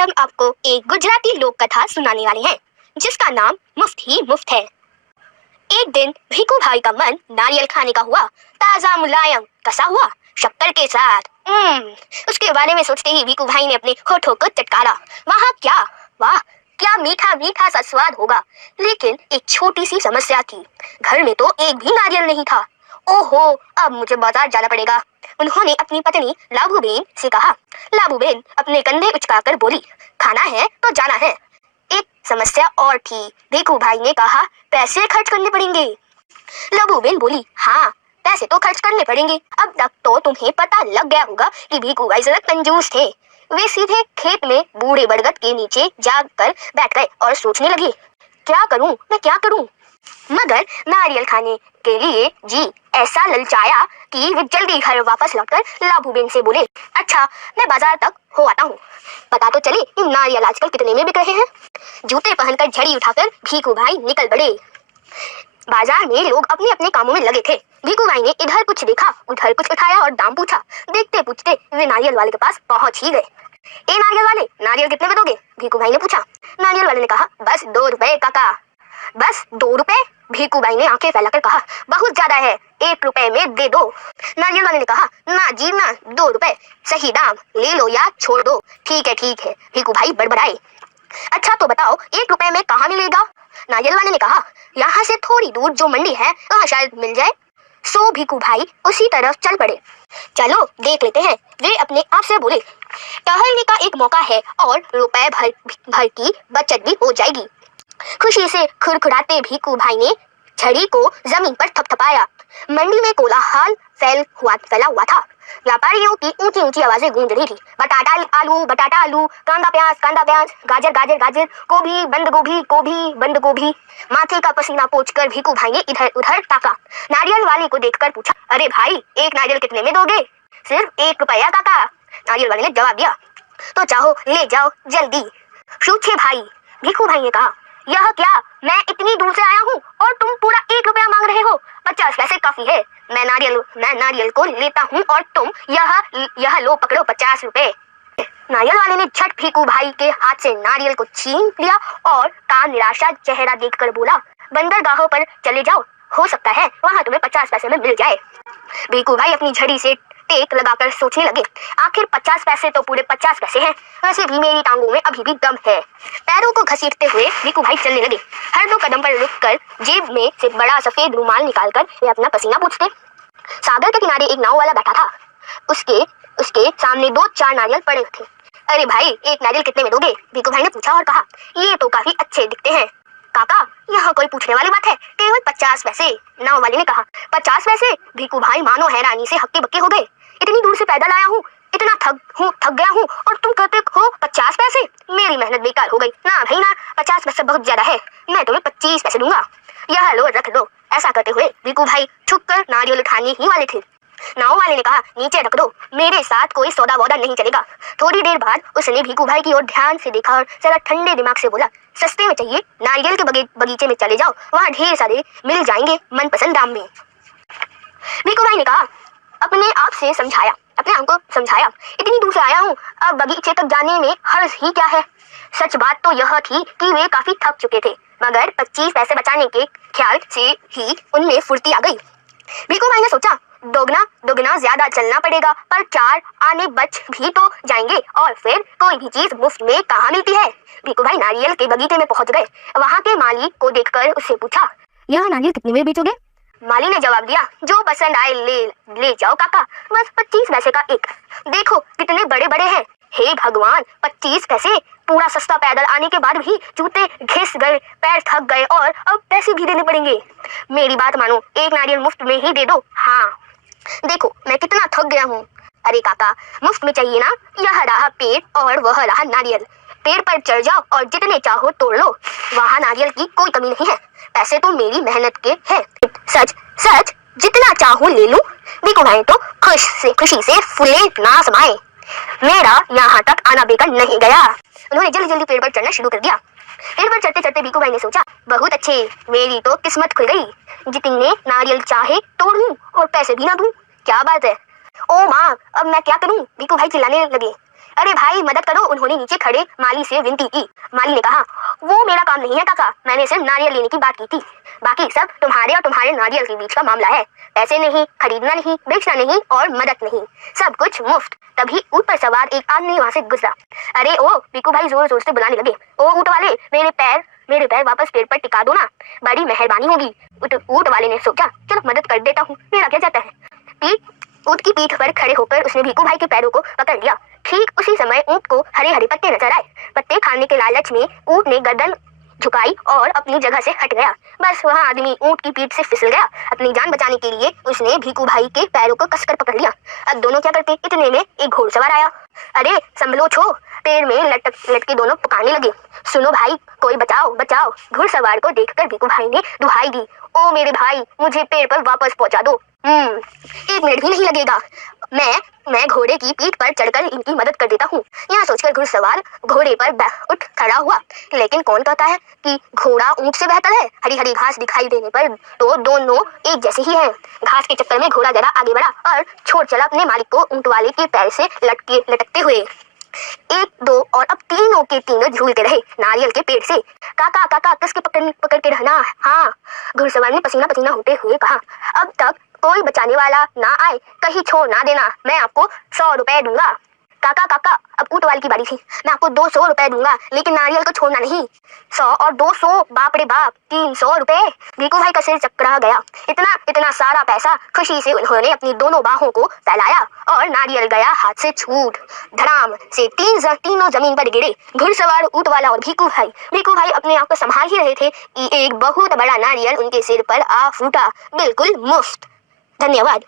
आज हम आपको एक गुजराती लोक कथा सुनाने वाले हैं जिसका नाम मुफ्त ही मुफ्त है। एक दिन भीखू भाई का मन नारियल खाने का हुआ, ताजा मुलायम कसा हुआ शक्कर के साथ। उसके बारे में सोचते ही भीखू भाई ने अपने होठों को चटकारा। वहाँ क्या, वाह क्या मीठा मीठा सा स्वाद होगा। लेकिन एक छोटी सी समस्या थी, घर में तो एक भी नारियल नहीं था। ओहो, अब मुझे बाजार जाना पड़ेगा। उन्होंने अपनी पत्नी लाबूबेन से कहा। लाबूबेन अपने कंधे उचकाकर बोली, खाना है तो जाना है। एक समस्या और थी, भीखू भाई ने कहा, पैसे खर्च करने पड़ेंगे। लाबूबेन बोली, हाँ पैसे तो खर्च करने पड़ेंगे। अब तक तो तुम्हें पता लग गया होगा कि भीखू भाई जरा कंजूस थे। वे सीधे खेत में बूढ़े बरगद के नीचे जाकर बैठ गए और सोचने लगे, क्या करूं मैं, क्या करूं। मगर नारियल खाने के लिए जी ऐसा ललचाया कि वे जल्दी घर वापस लौटकर लाबूबेन से बोले, अच्छा मैं बाजार तक हो आता हूँ, पता तो चले इन नारियल आजकल कितने में बिक रहे हैं। जूते पहनकर झड़ी उठाकर भीखू भाई निकल पड़े। बाजार में लोग अपने अपने कामों में लगे थे। भीखू भाई ने इधर कुछ देखा, उधर कुछ उठाया और दाम पूछा। देखते पूछते वे नारियल वाले के पास पहुंच ही गए। ए नारियल वाले, नारियल कितने में दोगे? भीखू भाई ने पूछा। नारियल वाले ने कहा, बस 2 रुपए काका। बस 2 रुपए? भीखू भाई ने आंखें फैलाकर कहा, बहुत ज्यादा है, 1 रुपए में दे दो। नारियल वाले ने कहा, ना जी ना, 2 रुपए सही दाम, ले लो या छोड़ दो। ठीक है। भीखू भाई बड़बड़ाए। अच्छा तो बताओ 1 रुपए में कहाँ मिलेगा? नारियल वाले ने कहा, यहाँ से थोड़ी दूर जो मंडी है वहाँ शायद मिल जाए। सो भीखू भाई उसी तरफ चल पड़े। चलो देख लेते हैं, वे अपने आप से बोले। टहलने का एक मौका है और रुपए भर की बचत भी हो जाएगी। खुशी से खुरखुराते भीखू भाई ने छड़ी को जमीन पर थपथपाया। मंडी में कोलाहल फैला हुआ था। व्यापारियों की ऊंची ऊंची आवाजें गूंज रही थी। बटाटा आलू, कांदा प्याज, गाजर, गोभी बंद गोभी। माथे का पसीना पोंछकर भीखू भाई ने इधर उधर ताका। नारियल वाले को देखकर पूछा, अरे भाई एक नारियल कितने में दोगे? सिर्फ 1 रुपया काका, नारियल वाले ने जवाब दिया। तो चाहो ले जाओ जल्दी। सूखे भाई, भीखू भाई ने कहा, यह क्या, मैं इतनी दूर से आया हूँ और तुम पूरा 1 रुपया मांग रहे हो? 50 पैसे काफी है। मैं नारियल को लेता हूँ और तुम यह लो पकड़ो 50 रुपए। नारियल वाले ने झट भीखू भाई के हाथ से नारियल को छीन लिया और का निराशा चेहरा देखकर बोला, बंदरगाहों पर चले जाओ, हो सकता है वहाँ तुम्हें 50 पैसे में मिल जाए। भीखू भाई अपनी झड़ी से टेक लगाकर सोचने लगे, आखिर 50 पैसे तो पूरे 50 पैसे हैं। वैसे भी मेरी टांगों में अभी भी दम है। पैरों को घसीटते हुए भीखू भाई चलने लगे। हर 2 कदम पर रुककर जेब में से बड़ा सफेद रुमाल निकालकर वे अपना पसीना पोंछते। सागर के किनारे एक नाव वाला बैठा था। उसके सामने 2-4 नारियल पड़े थे। अरे भाई एक नारियल कितने में दोगे? भीखू भाई ने पूछा और कहा, ये तो काफी अच्छे दिखते हैं। काका यहाँ कोई पूछने वाली बात है, केवल 50 पैसे, नाव वाले ने कहा। 50 पैसे? भीखू भाई मानो हैरानी से हक्के बक्के हो गए। इतनी दूर से पैदल आया हूँ, इतना थक गया हूँ और तुम कहते हो 50 पैसे? मेरी मेहनत बेकार हो गई। ना भाई ना, 50 पैसे बहुत ज्यादा है, मैं तुम्हें 25 पैसे दूंगा। यह लो रख लो। ऐसा करते हुए भीखू भाई छुपकर नारियल उठाने ही वाले थे। नाव वाले ने कहा, नीचे रख दो, मेरे साथ कोई सौदा वौदा नहीं चलेगा। थोड़ी देर बाद उसने भीखू भाई की ओर ध्यान से देखा और जरा ठंडे दिमाग से बोला, सस्ते में चाहिए, नारियल के बगीचे में चले जाओ, वहाँ ढेर सारे मिल जाएंगे मनपसंद दाम में। भीखू भाई ने कहा, अपने आप को समझाया, इतनी दूर से आया हूँ, अब बगीचे तक जाने में हर्ज ही क्या है। सच बात तो यह थी कि वे काफी थक चुके थे, मगर 25 पैसे बचाने के ख्याल से ही उनमें फुर्ती आ गई। भीखू भाई ने सोचा, दोगुना ज्यादा चलना पड़ेगा, पर 4 आने बच भी तो जाएंगे और फिर कोई भी चीज मुफ्त में कहाँ मिलती है। भीखू भाई नारियल के बगीचे में पहुंच गए। वहाँ के माली को देखकर उससे पूछा, यह नारियल कितने में बेचोगे? माली ने जवाब दिया, जो पसंद आए ले जाओ काका, बस 25 पैसे का एक। देखो कितने बड़े बड़े हैं। हे भगवान, 25 पैसे? पूरा सस्ता पैदल आने के बाद भी जूते घिस गए, पैर थक गए और अब पैसे भी देने पड़ेंगे। मेरी बात मानो, एक नारियल मुफ्त में ही दे दो। हाँ देखो मैं कितना थक गया हूँ। अरे काका मुफ्त में चाहिए ना, यह रहा पेड़ और वह रहा नारियल। पेड़ पर चढ़ जाओ और जितने चाहो तोड़ लो, वहाँ नारियल की कोई कमी नहीं है। पैसे तो मेरी मेहनत के हैं। सच जितना चाहूँ ले लूं। भीखू भाई तो खुशी से फूले ना समाये। मेरा यहाँ तक आना बेकार नहीं गया। उन्होंने जल्दी पेड़ पर चढ़ना शुरू कर दिया। पेड़ पर चढ़ते चढ़ते भीखू भाई ने सोचा, बहुत अच्छे, मेरी तो किस्मत खुल गई। जितने नारियल चाहे तोड़ लूं और पैसे भी ना दूं, क्या बात है। ओ माँ, अब मैं क्या करूं? भीखू भाई चिल्लाने लगे। अरे भाई मदद करो, उन्होंने नीचे खड़े माली से विनती की। माली ने कहा, वो मेरा काम नहीं है काका, मैंने सिर्फ नारियल लेने की बात की थी, बाकी सब तुम्हारे और तुम्हारे नारियल के बीच का मामला है। पैसे नहीं, खरीदना नहीं, बेचना नहीं और मदद नहीं, सब कुछ मुफ्त। तभी ऊँट पर सवार एक आदमी वहाँ से गुजरा। अरे ओ भिखू भाई जोर जोर से बुलाने लगे, ओ ऊँट वाले, मेरे पैर वापस पेड़ पर टिका दो ना, बड़ी मेहरबानी होगी। ऊँट वाले ने सोचा, चलो मदद कर देता हूँ, मेरा क्या जाता है। ऊँट की पीठ पर खड़े होकर उसने भिखू भाई के पैरों को पकड़ लिया। ठीक उसी समय ऊँट को हरे हरे पत्ते नजर आए। पत्ते खाने के लालच में ऊँट ने गर्दन झुकाई और अपनी जगह से हट गया। बस वहाँ आदमी ऊँट की पीठ से फिसल गया। अपनी जान बचाने के लिए उसने भिखू भाई के पैरों को कसकर पकड़ लिया। अब दोनों क्या करते, इतने में एक घोड़सवार आया। अरे संभलो छो, पेड़ में लटके दोनों पुकारने लगे, सुनो भाई, कोई बचाओ बचाओ। घुड़सवार को देखकर भिखू भाई ने दुहाई दी, ओ मेरे भाई, मुझे पेड़ पर वापस पहुंचा दो। 1 मिनट भी नहीं लगेगा, मैं घोड़े की पीठ पर चढ़कर इनकी मदद कर देता हूँ। यहाँ सोचकर घुड़सवार घोड़े पर उठ खड़ा हुआ। लेकिन कौन कहता है कि घोड़ा ऊँट से बेहतर है। हरी हरी घास दिखाई देने पर तो दोनों एक जैसे ही हैं। घास के चक्कर में घोड़ा जरा आगे बढ़ा और छोड़ चला अपने मालिक को ऊँट वाले के पैर से लटकते हुए। 1, 2 और अब तीनों के तीनों झूलते रहे नारियल के पेड़ से। काका काका कस के पकड़ के रहना। हाँ, घुड़सवार ने पसीना पसीना होते हुए कहा, अब तक कोई बचाने वाला ना आए, कहीं छोड़ ना देना, मैं आपको 100 रुपए दूंगा। काका काका, अब ऊँट वाले की बारी थी, मैं आपको 200 रुपए दूंगा, लेकिन नारियल को छोड़ना नहीं। 100 और 200, बाप रे बाप, 300 रुपए। भिखू भाई का सिर चकरा गया। इतना सारा पैसा। खुशी से उन्होंने अपनी दोनों बाहों को फैलाया और नारियल गया हाथ से छूट। धड़ाम से तीनों जमीन पर गिरे, घुड़सवार, ऊँट वाला और भिखू भाई अपने आप को संभाल ही रहे थे कि एक बहुत बड़ा नारियल उनके सिर पर आ फूटा, बिल्कुल मुफ्त। धन्यवाद।